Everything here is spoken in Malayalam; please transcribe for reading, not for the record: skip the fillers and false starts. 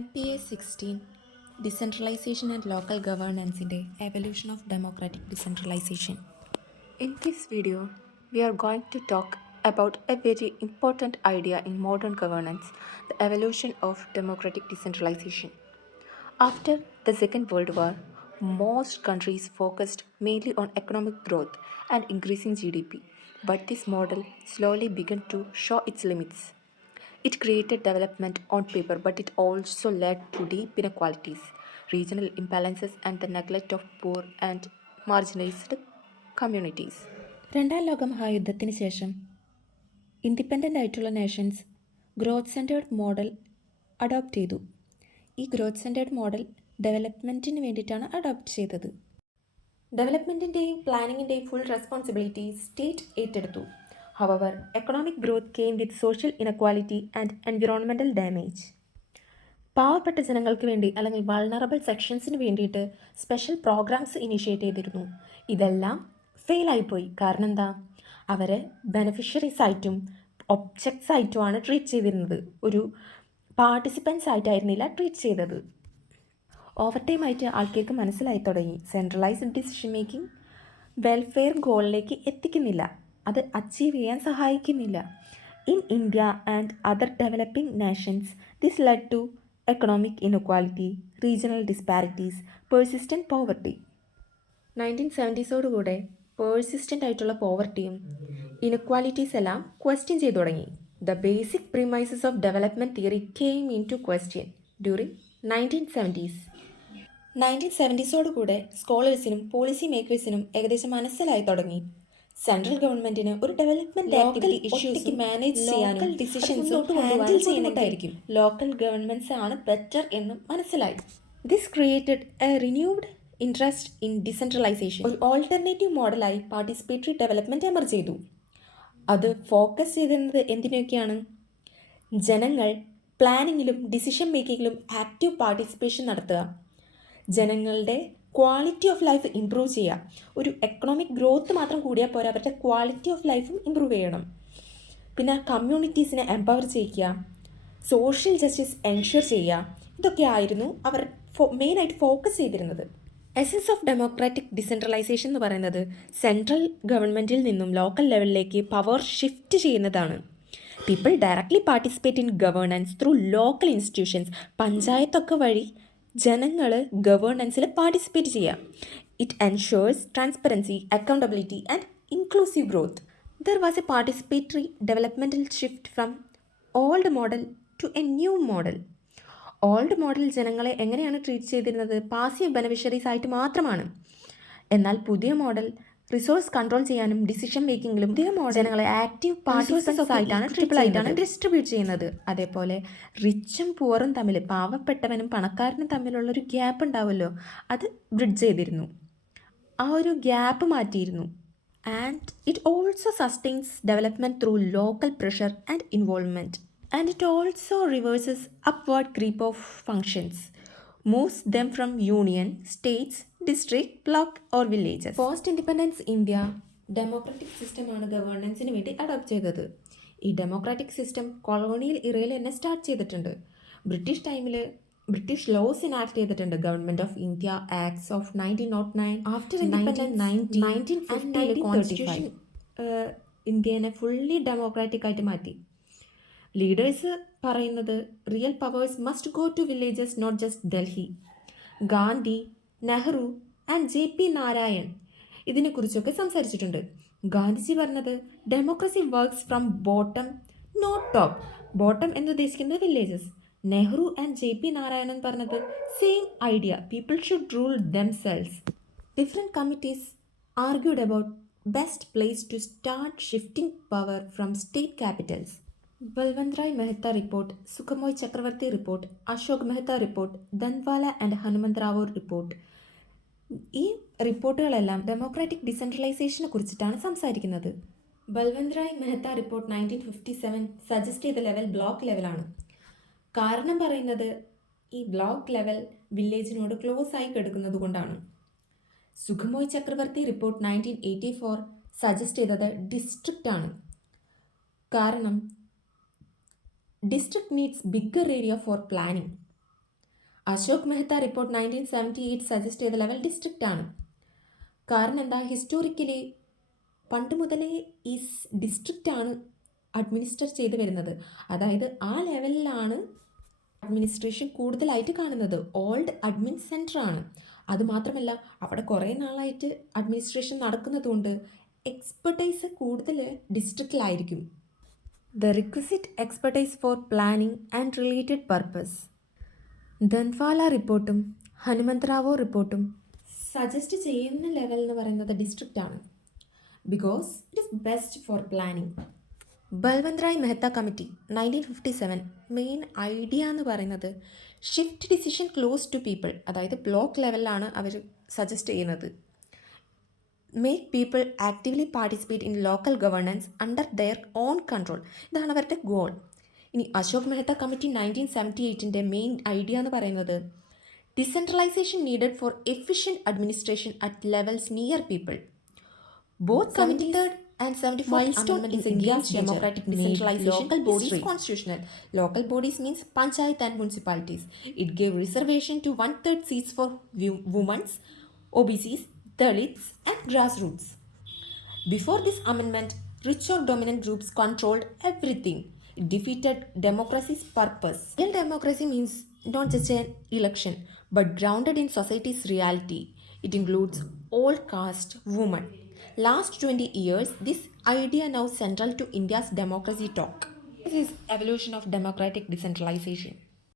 NPA 16 Decentralization and Local Governance in the Evolution of Democratic Decentralization. In this video, we are going to talk about a very important idea in modern governance, the evolution of democratic decentralization. After the Second World War, most countries focused mainly on economic growth and increasing GDP, but this model slowly began to show its limits. It created development on paper, but it also led to deep inequalities, regional imbalances, and the neglect of poor and marginalized communities. രണ്ടാം ലോക മഹായുദ്ധത്തിന് ശേഷം ഇൻഡിപെൻഡൻ്റ് ആയിട്ടുള്ള nations growth centred model adopt ചെയ്തു. ഈ ഗ്രോത്ത് സെൻറ്റേർഡ് മോഡൽ ഡെവലപ്മെൻറ്റിന് വേണ്ടിയിട്ടാണ് അഡോപ്റ്റ് ചെയ്തത്. ഡെവലപ്മെൻറ്റിൻ്റെയും പ്ലാനിങ്ങിൻ്റെയും ഫുൾ റെസ്പോൺസിബിലിറ്റി സ്റ്റേറ്റ് ഏറ്റെടുത്തു. However, economic growth came with social inequality and environmental damage. പാവപ്പെട്ട ജനങ്ങൾക്ക് വേണ്ടി അല്ലെങ്കിൽ വൾണറബിൾ സെക്ഷൻസിന് വേണ്ടിയിട്ട് സ്പെഷ്യൽ പ്രോഗ്രാംസ് ഇനിഷ്യേറ്റ് ചെയ്തിരുന്നു. ഇതെല്ലാം ഫെയിലായിപ്പോയി. കാരണം എന്താ? അവരെ ബെനഫിഷ്യറീസ് ആയിട്ടും ഒബ്ജക്ട്സ് ആയിട്ടുമാണ് ട്രീറ്റ് ചെയ്തിരുന്നത്. ഒരു പാർട്ടിസിപ്പൻസ് ആയിട്ടായിരുന്നില്ല ട്രീറ്റ് ചെയ്തത്. ഓവർ ടൈം ആയിട്ട് ആൾക്കാർക്ക് മനസ്സിലായി തുടങ്ങി സെൻട്രലൈസ്ഡ് ഡിസിഷൻ മേക്കിംഗ് വെൽഫെയർ ഗോളിലേക്ക് എത്തിക്കുന്നില്ല, അത് അച്ചീവ് ചെയ്യാൻ സഹായിക്കുന്നില്ല. In India and other developing nations this led to economic inequality, regional disparities, persistent poverty. 1970s persistent ആയിട്ടുള്ള പോവർട്ടിയും ഇൻഇക്വാലിറ്റീസ് എല്ലാം ക്വസ്റ്റ്യൻ ചെയ്തു തുടങ്ങി. The basic premises of development theory came in to question during 1970s. 1970s സ്കോളേഴ്സിനും പോളിസി മേക്കേഴ്സിനും ഏകദേശം മനസ്സിലായി തുടങ്ങി സെൻട്രൽ ഗവൺമെന്റിന് ഒരു ഡെവലപ്മെന്റ് ആക്ടിവിറ്റി ഇഷ്യൂസ് മാനേജ് ചെയ്യാനും ഡിസിഷൻസും ഹാൻഡിൽ ചെയ്യാനായിരിക്കും ലോക്കൽ ഗവൺമെന്റ്സ് ആണ് ബെറ്റർ എന്നും മനസ്സിലായി. This created a renewed interest in decentralisation. ഒരു ഓൾട്ടർനേറ്റീവ് മോഡലായി പാർട്ടിസിപ്പേറ്ററി ഡെവലപ്മെന്റ് എമർജ് ചെയ്തു. അത് ഫോക്കസ് ചെയ്തിരുന്നത് എന്തിനൊക്കെയാണ്? ജനങ്ങൾ പ്ലാനിങ്ങിലും ഡിസിഷൻ മേക്കിങ്ങിലും ആക്റ്റീവ് പാർട്ടിസിപ്പേഷൻ നടത്തുക, ജനങ്ങളുടെ ക്വാളിറ്റി ഓഫ് ലൈഫ് ഇമ്പ്രൂവ് ചെയ്യുക. ഒരു എക്കണോമിക് ഗ്രോത്ത് മാത്രം കൂടിയാൽ പോരാ, അവരുടെ ക്വാളിറ്റി ഓഫ് ലൈഫും ഇമ്പ്രൂവ് ചെയ്യണം. പിന്നെ കമ്മ്യൂണിറ്റീസിനെ എംപവർ ചെയ്യിക്കുക, സോഷ്യൽ ജസ്റ്റിസ് എൻഷുർ ചെയ്യുക. ഇതൊക്കെ ആയിരുന്നു അവർ മെയിനായിട്ട് ഫോക്കസ് ചെയ്തിരുന്നത്. എസൻസ് ഓഫ് ഡെമോക്രാറ്റിക് ഡിസെൻട്രലൈസേഷൻ എന്ന് പറയുന്നത് സെൻട്രൽ ഗവൺമെൻറ്റിൽ നിന്നും ലോക്കൽ ലെവലിലേക്ക് പവർ ഷിഫ്റ്റ് ചെയ്യുന്നതാണ്. People directly participate in governance through local institutions. പഞ്ചായത്തൊക്കെ വഴി ജനങ്ങൾ ഗവേണൻസിൽ പാർട്ടിസിപ്പേറ്റ് ചെയ്യുക. It ensures transparency, accountability and inclusive growth. There was a participatory developmental shift from old model to a new model. Old model ജനങ്ങളെ എങ്ങനെയാണ് ട്രീറ്റ് ചെയ്തിരുന്നത്? പാസീവ് ബെനഫിഷ്യറീസ് ആയിട്ട് മാത്രമാണ്. എന്നാൽ പുതിയ മോഡൽ റിസോഴ്സ് കൺട്രോൾ ചെയ്യാനും ഡിസിഷൻ മേക്കിങ്ങിലും പുതിയ ജനങ്ങളെ ആക്റ്റീവ് പാർട്ടിസിപ്പൻസ് ആയിട്ടാണ് ഡിസ്ട്രിബ്യൂട്ട് ചെയ്യുന്നത്. അതേപോലെ റിച്ചും പുവറും തമ്മിൽ, പാവപ്പെട്ടവനും പണക്കാരനും തമ്മിലുള്ളൊരു ഗ്യാപ്പ് ഉണ്ടാവുമല്ലോ, അത് ബ്രിഡ്ജ് ചെയ്തിരുന്നു. ആ ഒരു ഗ്യാപ്പ് മാറ്റിയിരുന്നു. And it also sustains development through local pressure and involvement. And it also reverses upward creep of functions, moves them from union, states, district, block or villages. Post-independence India democratic സിസ്റ്റമാണ് ഗവേണൻസിന് വേണ്ടി അഡോപ്റ്റ് ചെയ്തത്. ഈ ഡെമോക്രാറ്റിക് സിസ്റ്റം കൊളോണിയൽ ഇറയിൽ തന്നെ സ്റ്റാർട്ട് ചെയ്തിട്ടുണ്ട്. ബ്രിട്ടീഷ് ടൈമിൽ ബ്രിട്ടീഷ് ലോസ് ഇനാക്ട് ചെയ്തിട്ടുണ്ട്. Government of India acts of 1909. After independence 1950 constitution ഇന്ത്യനെ ഫുള്ളി ഡെമോക്രാറ്റിക് ആയിട്ട് മാറ്റി. ലീഡേഴ്സ് പറയുന്നത് real powers must go to villages, not just Delhi. Gandhi, Nehru and JP Narayan ഇതിനെക്കുറിച്ചൊക്കെ സംസാരിച്ചിട്ടുണ്ട്. ഗാന്ധിജി പറഞ്ഞത് democracy works from bottom not top. Bottom എന്ന് ഉദ്ദേശിക്കുന്നത് villages. Nehru and JP Narayanan പറഞ്ഞത് same idea, people should rule themselves. Different committees argued about best place to start shifting power from state capitals. Balwant Rai Mehta report, Sukhamoy Chakravarty report, Ashok Mehta report, Dantwala and Hanumanth report. ഈ റിപ്പോർട്ടുകളെല്ലാം ഡെമോക്രാറ്റിക് ഡിസെൻട്രലൈസേഷനെ കുറിച്ചിട്ടാണ് സംസാരിക്കുന്നത്. ബൽവന്ത് റായ് മെഹ്ത്ത റിപ്പോർട്ട് 1957 സജസ്റ്റ് ചെയ്ത ലെവൽ ബ്ലോക്ക് ലെവലാണ്. കാരണം പറയുന്നത് ഈ ബ്ലോക്ക് ലെവൽ വില്ലേജിനോട് ക്ലോസ് ആയി കിടക്കുന്നത് കൊണ്ടാണ്. സുഖമോയ് ചക്രവർത്തി റിപ്പോർട്ട് 1984 സജസ്റ്റ് ചെയ്തത് ഡിസ്ട്രിക്റ്റ് ആണ്. കാരണം district needs bigger area for planning. Ashok Mehta report 1978 suggest ചെയ്ത ലെവൽ ഡിസ്ട്രിക്റ്റ് ആണ്. കാരണം എന്താ, ഹിസ്റ്റോറിക്കലി പണ്ട് മുതലേ ഈ ഡിസ്ട്രിക്റ്റ് ആണ് അഡ്മിനിസ്റ്റർ ചെയ്ത് വരുന്നത്. അതായത് ആ ലെവലിലാണ് അഡ്മിനിസ്ട്രേഷൻ കൂടുതലായിട്ട് കാണുന്നത്. ഓൾഡ് അഡ്മിൻ സെൻറ്റർ ആണ്. അതുമാത്രമല്ല അവിടെ കുറേ നാളായിട്ട് അഡ്മിനിസ്ട്രേഷൻ നടക്കുന്നതുകൊണ്ട് എക്സ്പെർട്ടൈസ് കൂടുതൽ ഡിസ്ട്രിക്റ്റിലായിരിക്കും. The requisite expertise for planning and related purpose. Dhanwala റിപ്പോർട്ടും ഹനുമന്ത് റാവോ റിപ്പോർട്ടും സജസ്റ്റ് ചെയ്യുന്ന ലെവൽ എന്ന് പറയുന്നത് ഡിസ്ട്രിക്റ്റ് ആണ്. Because it is best for planning. Balwant Rai Mehta committee 1957 main idea എന്ന് പറയുന്നത് shift decision close to people, അതായത് ബ്ലോക്ക് ലെവലിലാണ് അവർ സജസ്റ്റ് ചെയ്യുന്നത്. Make people actively participate in local governance under their own control. ഇതാണ് അവരുടെ ഗോൾ. ഇനി Ashok Mehta committee 1978 main idea എന്ന് പറയുന്നത് decentralisation needed for efficient administration at levels near people. Both committee and 74th milestone is India's democratic decentralization. Local bodies constitutional. Local bodies means panchayat and municipalities. It gave reservation to 1/3 seats for women, OBCs, Dalits and grassroots. Before this amendment, rich or dominant groups controlled everything. It defeated democracy's purpose. Real democracy means not just an election, but grounded in society's reality. It includes all caste, women. Last 20 years, this idea now central to India's democracy talk. This is evolution of democratic decentralization.